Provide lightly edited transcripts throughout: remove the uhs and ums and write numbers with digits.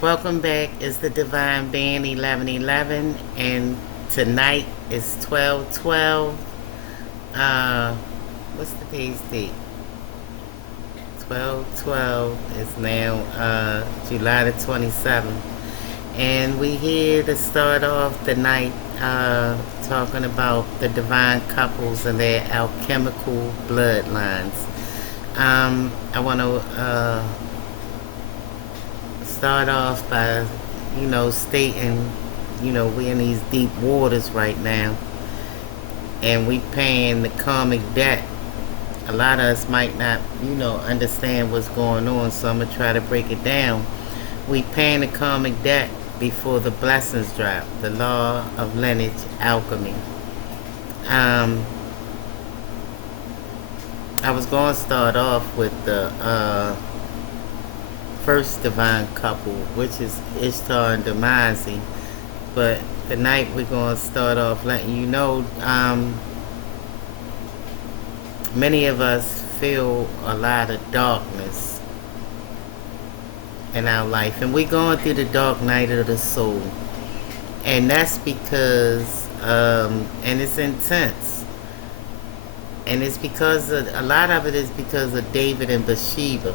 Welcome back. It's the Divine Band 1111, and tonight is 12/12. Uh, what's the day's date? 12/12 is now July the 27th, and we here to start off the night talking about the divine couples and their alchemical bloodlines. I want to start off by, stating, we're in these deep waters right now, and we paying the karmic debt. A lot of us might not, understand what's going on, so I'm gonna try to break it down. We paying the karmic debt before the blessings drop. The law of lineage alchemy. Um, I was going to start off with the first divine couple, which is Ishtar and Damazi. But tonight we're going to start off letting you know many of us feel a lot of darkness in our life. And we're going through the dark night of the soul. And that's because, and it's intense. And it's because a lot of it is because of David and Bathsheba.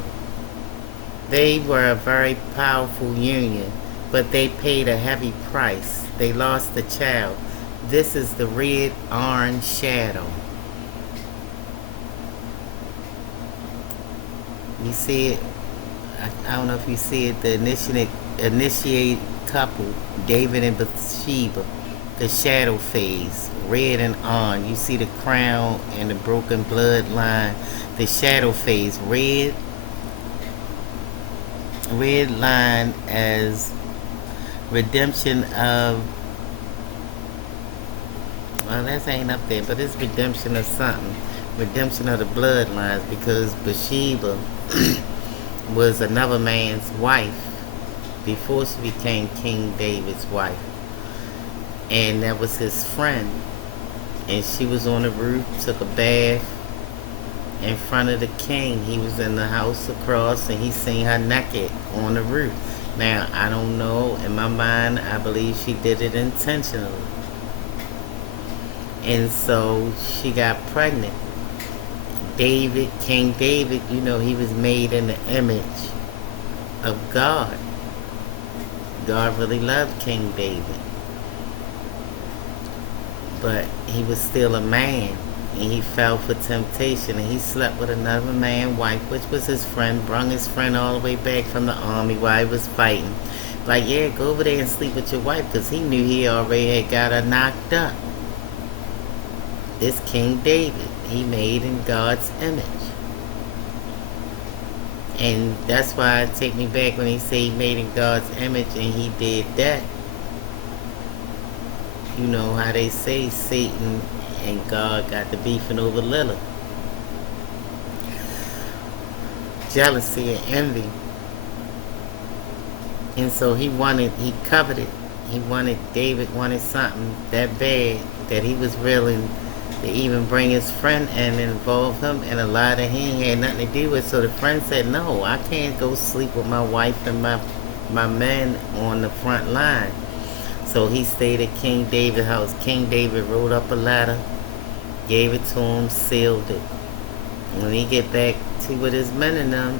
They were a very powerful union, but they paid a heavy price. They lost a child. This is the red orange shadow. You see it? I don't know if you see it. The initiate couple, David and Bathsheba. The shadow phase, red and on. You see the crown and the broken bloodline. The shadow phase, red line as redemption of, well, that ain't up there, but it's redemption of something. Redemption of the bloodlines, because Bathsheba was another man's wife before she became King David's wife. And that was his friend. And she was on the roof, took a bath in front of the king. He was in the house across, and he seen her naked on the roof. Now, I don't know. In my mind, I believe she did it intentionally. And so she got pregnant. King David, he was made in the image of God. God really loved King David. But he was still a man, and he fell for temptation, and he slept with another man's wife, which was his friend. Brung his friend all the way back from the army while he was fighting. Like, yeah, go over there and sleep with your wife, because he knew he already had got her knocked up. This King David, he made in God's image. And that's why it take me back when he said he made in God's image, and he did that. You know how they say Satan and God got the beefing over Lilith. Jealousy and envy. And so he coveted. David wanted something that bad that he was willing to even bring his friend and involve him in a lie that he ain't had nothing to do with. So the friend said, no, I can't go sleep with my wife and my men on the front line. So he stayed at King David's house. King David wrote up a letter, gave it to him, sealed it. When he get back to with his men and them,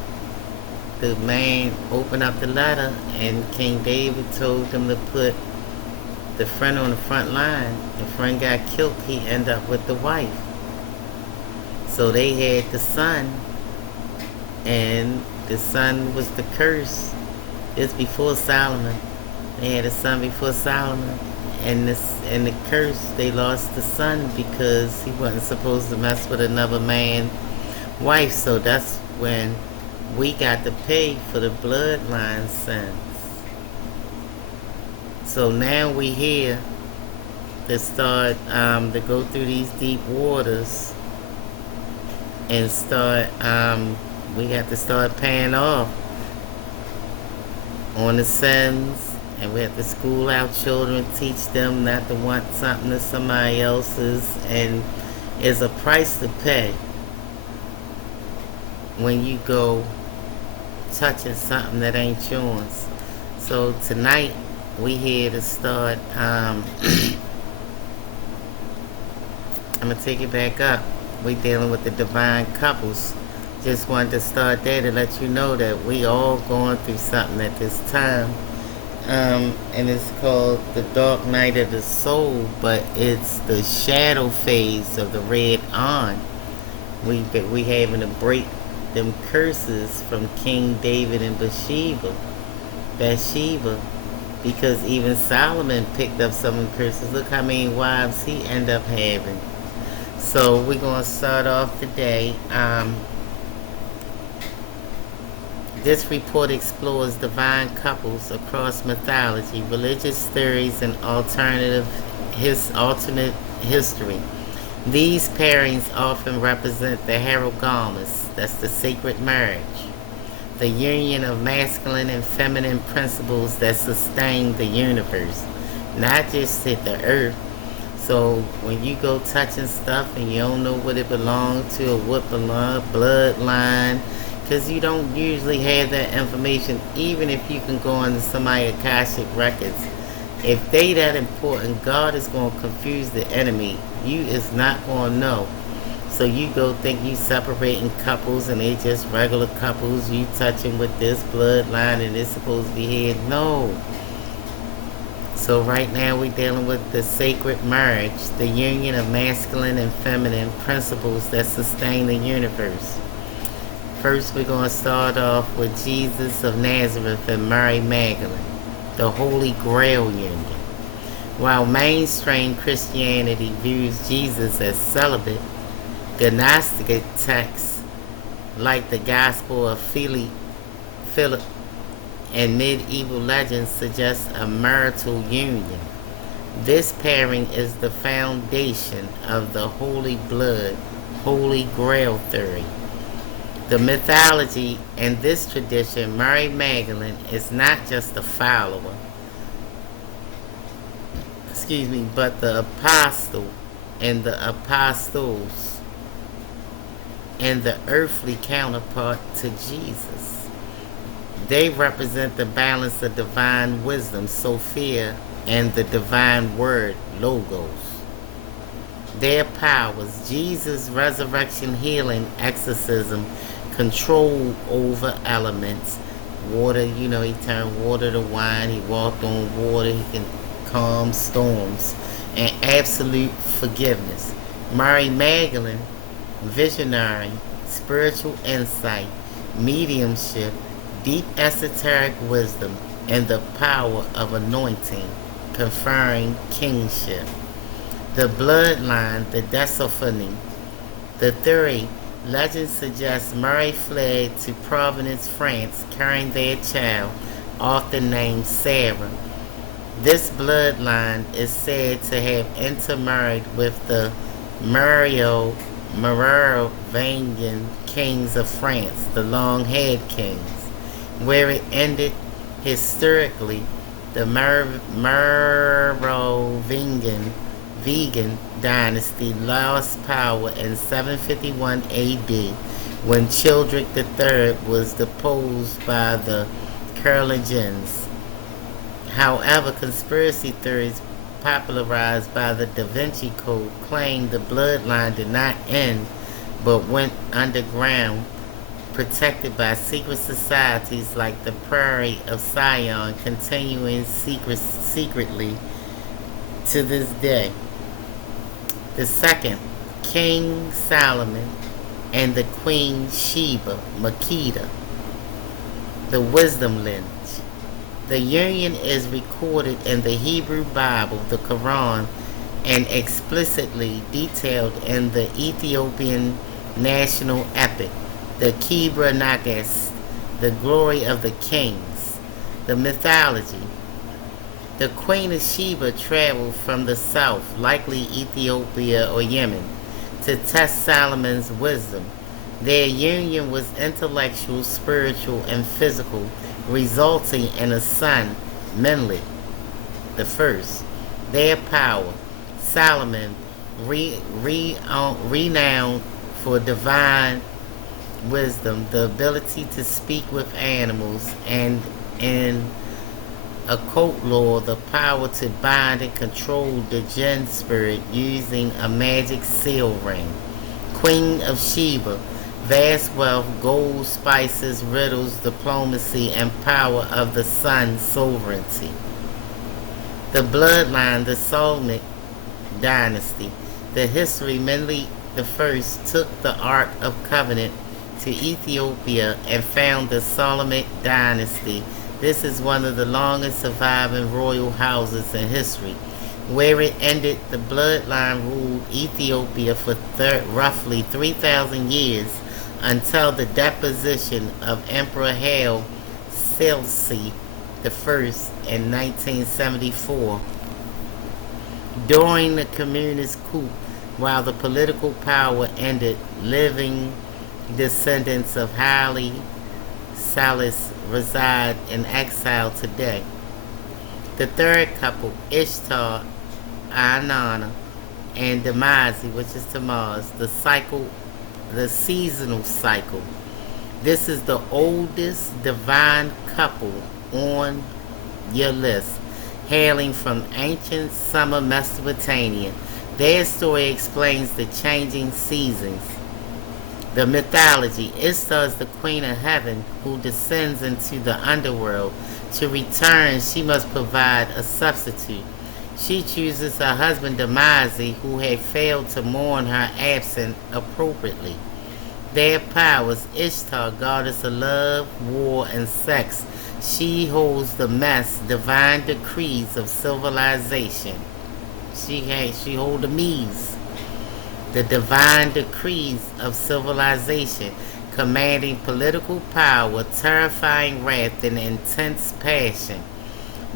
the man opened up the letter, and King David told him to put the friend on the front line. The friend got killed. He ended up with the wife. So they had the son, and the son was the curse. It's before Solomon. They had a son before Solomon, and the curse, they lost the son because he wasn't supposed to mess with another man's wife. So that's when we got to pay for the bloodline sins. So now we here to start to go through these deep waters and start. We got to start paying off on the sins. And we have to school our children, teach them not to want something to somebody else's. And there's a price to pay when you go touching something that ain't yours. So tonight we here to start. I'm gonna take it back up. We dealing with the divine couples. Just wanted to start there to let you know that we all going through something at this time. And it's called the dark night of the soul, but it's the shadow phase of the red on. We having to break them curses from King David and Bathsheba, because even Solomon picked up some of the curses. Look how many wives he ended up having. So we're gonna start off today. This report explores divine couples across mythology, religious theories, and alternate history. These pairings often represent the heterogamous, that's the sacred marriage, the union of masculine and feminine principles that sustain the universe, not just hit the earth. So when you go touching stuff and you don't know what it belongs to or what bloodline, because you don't usually have that information, even if you can go into somebody's Akashic records. If they that important, God is going to confuse the enemy. You is not going to know. So you go think you separating couples and they just regular couples. You touching with this bloodline and it's supposed to be here. No. So right now we're dealing with the sacred marriage, the union of masculine and feminine principles that sustain the universe. First, we're going to start off with Jesus of Nazareth and Mary Magdalene, the Holy Grail union. While mainstream Christianity views Jesus as celibate, the Gnostic texts, like the Gospel of Philip and medieval legends, suggest a marital union. This pairing is the foundation of the Holy Blood, Holy Grail theory. The mythology in this tradition, Mary Magdalene is not just a follower, but the apostle and the apostles and the earthly counterpart to Jesus. They represent the balance of divine wisdom, Sophia, and the divine word, Logos. Their powers, Jesus' resurrection, healing, exorcism, control over elements. Water, he turned water to wine. He walked on water. He can calm storms. And absolute forgiveness. Mary Magdalene, visionary, spiritual insight, mediumship, deep esoteric wisdom, and the power of anointing, conferring kingship. The bloodline, the Desophony. The theory, legend suggests Mary fled to Provence, France, carrying their child, often named Sarah. This bloodline is said to have intermarried with the Merovingian kings of France, the long-haired kings, where it ended historically. The Merovingian dynasty lost power in 751 AD when Childeric III was deposed by the Carolingians. However, conspiracy theories popularized by the Da Vinci Code claim the bloodline did not end but went underground, protected by secret societies like the Priory of Sion, continuing secretly to this day. The second, King Solomon and the Queen Sheba, Makeda, the wisdom lineage. The union is recorded in the Hebrew Bible, the Quran, and explicitly detailed in the Ethiopian national epic, the Kebra Nagas, the glory of the kings. The mythology. The Queen of Sheba traveled from the south, likely Ethiopia or Yemen, to test Solomon's wisdom. Their union was intellectual, spiritual, and physical, resulting in a son, Menelik the first. Their power. Solomon, renowned for divine wisdom, the ability to speak with animals, and in occult law the power to bind and control the jinn spirit using a magic seal ring. Queen of Sheba, vast wealth, gold, spices, riddles, diplomacy, and power of the sun sovereignty. The bloodline, the Solomonic dynasty. The history, Menli the First took the Ark of Covenant to Ethiopia and found the Solomonic dynasty. This is one of the longest surviving royal houses in history. Where it ended, the bloodline ruled Ethiopia for roughly 3,000 years until the deposition of Emperor Haile Selassie I in 1974. During the communist coup, while the political power ended, living descendants of Haile Selassie reside in exile today. The third couple, Ishtar, Inanna, and Damazi, which is Tammuz, the seasonal cycle. This is the oldest divine couple on your list, hailing from ancient summer Mesopotamia. Their story explains the changing seasons. The mythology: Ishtar is the queen of heaven who descends into the underworld. To return, she must provide a substitute. She chooses her husband Damazi, who had failed to mourn her absence appropriately. Their powers: Ishtar, goddess of love, war, and sex. She holds the divine decrees of civilization. She holds the Mies, the divine decrees of civilization, commanding political power, terrifying wrath, and intense passion.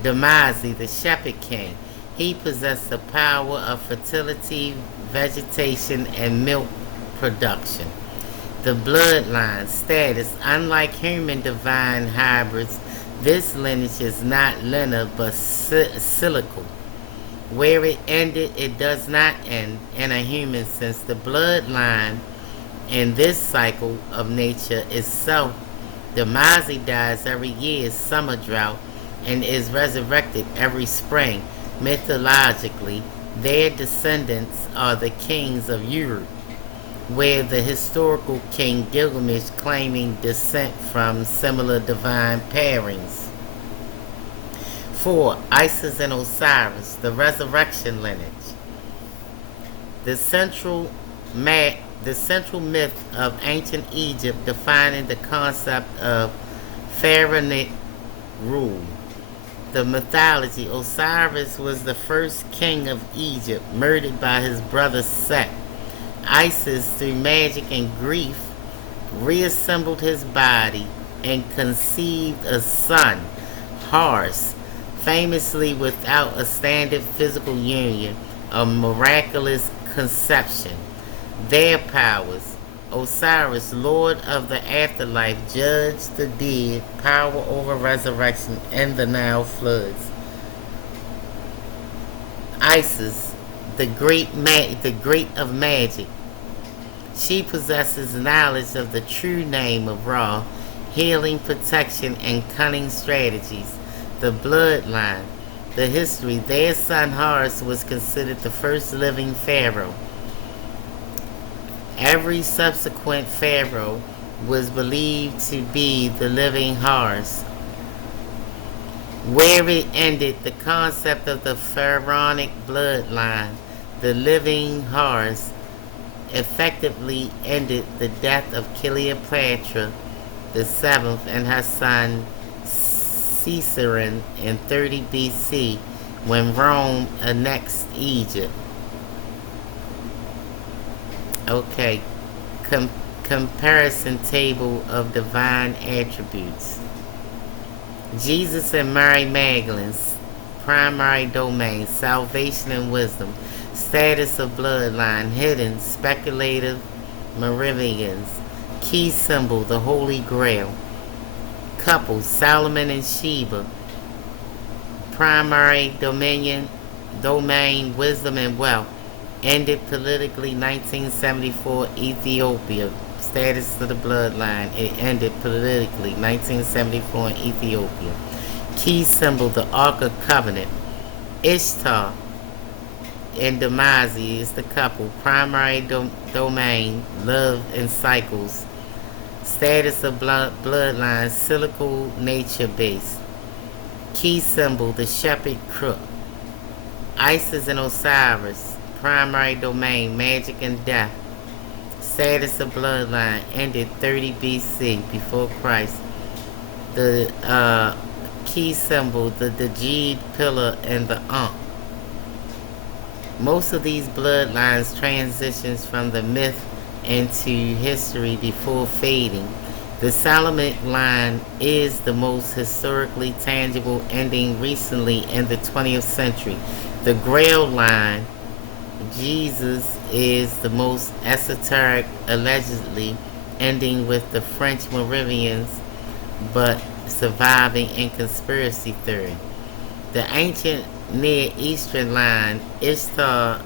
Damazi, the shepherd king. He possessed the power of fertility, vegetation, and milk production. The bloodline status: unlike human divine hybrids, this lineage is not linear but cyclical. Where it ended, it does not end in a human sense. The bloodline in this cycle of nature is self. Damazi dies every year's summer drought and is resurrected every spring. Mythologically, their descendants are the kings of Europe, where the historical king Gilgamesh claiming descent from similar divine pairings. 4. Isis and Osiris, the resurrection lineage. The central myth of ancient Egypt, defining the concept of pharaonic rule. The mythology: Osiris was the first king of Egypt, murdered by his brother Set. Isis, through magic and grief, reassembled his body and conceived a son, Horus, famously without a standard physical union, a miraculous conception. Their powers: Osiris, lord of the afterlife, judged the dead, power over resurrection and the Nile floods. Isis, the great of magic. She possesses knowledge of the true name of Ra, healing, protection, and cunning strategies. The bloodline. The history: their son Horus was considered the first living pharaoh. Every subsequent pharaoh was believed to be the living Horus. Where it ended, the concept of the pharaonic bloodline, the living Horus, effectively ended the death of Cleopatra the Seventh and her son Caesarion in 30 BC, when Rome annexed Egypt. Okay, comparison table of divine attributes. Jesus and Mary Magdalene's primary domain: salvation and wisdom. Status of bloodline: hidden, speculative meridians. Key symbol: the Holy Grail. Couple: Solomon and Sheba. Primary domain: wisdom and wealth. Ended politically 1974, Ethiopia. Status of the bloodline: it ended politically 1974 in Ethiopia. Key symbol, the Ark of Covenant. Ishtar and Damazi is the couple. Primary domain, love and cycles. Status of bloodlines, cyclical nature base. Key symbol, the shepherd crook. Isis and Osiris, primary domain, magic and death. Status of bloodline, ended 30 BC, before Christ. The key symbol, the Djed pillar and the Ankh. Most of these bloodlines transitions from the myth into history before fading. The Salamic line is the most historically tangible, ending recently in the 20th century. The Grail line, Jesus, is the most esoteric, allegedly ending with the French Moravians, but surviving in conspiracy theory. The ancient Near Eastern line, Ishtar/Isis,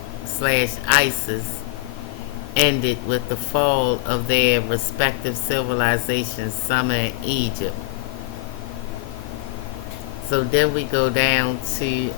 ended with the fall of their respective civilizations, some in Egypt. So then we go down to